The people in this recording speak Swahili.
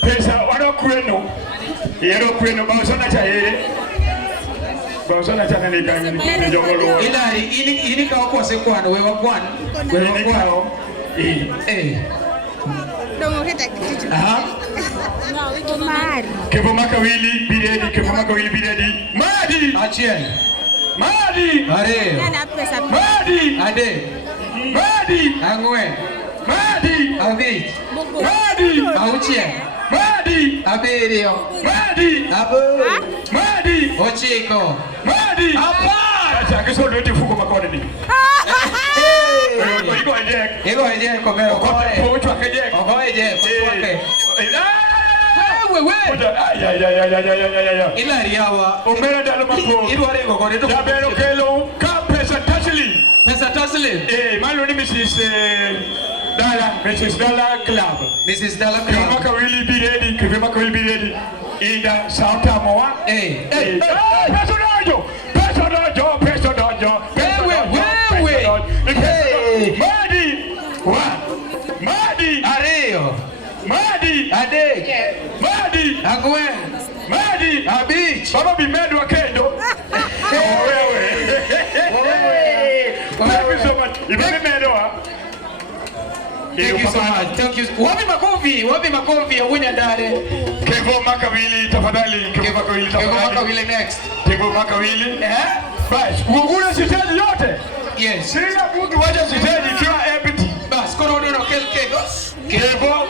pesa wana kwenu. Yero kwenu bausona cha yeye. Bausona cha nani kani jongolo. Ila ini ka kwa sekwano wewe kwan. Wewe kwao. Dongo kita kitu. Madi. Kepo makawili bidedi. Madi. Achien. Madi. Are. Madi. Ade. Madi. Angwe. Madi. Abich. Madi. Auchien. Madi. Aberio. Madi. Abo. Madi. Ochiko. Madi. Apa. Acha kiso ndio tifuko makone ni. Ego eje komero koe. Pocho akeje. Ogo eje. Wewe. Ya. Ila riawa. Omera dalo mapo. Irware gogo de to. Ya bero kelo ka pesa tasli. Pesa taslim. Malo ni Mrs. Dala Club. This is Dala Kama Club. ka really be ready. Ida South Amoa. Peso dojo. Hey. Madi. Areo. Madi. Ade. Madi. Agwen. Madi. Abich. Baba bimedu wa kendo. Wewe. Thank you so much. Thank you so much. Thank you. Wapi makofi ya Winya Dare. Kevo Makawili tafadhali. Kevo Makawili next. Kevo Makawili. Bas, ugule sitaji yote. Yes. Sina mtu waje sitaji kila empty. Bas, kono no Kevo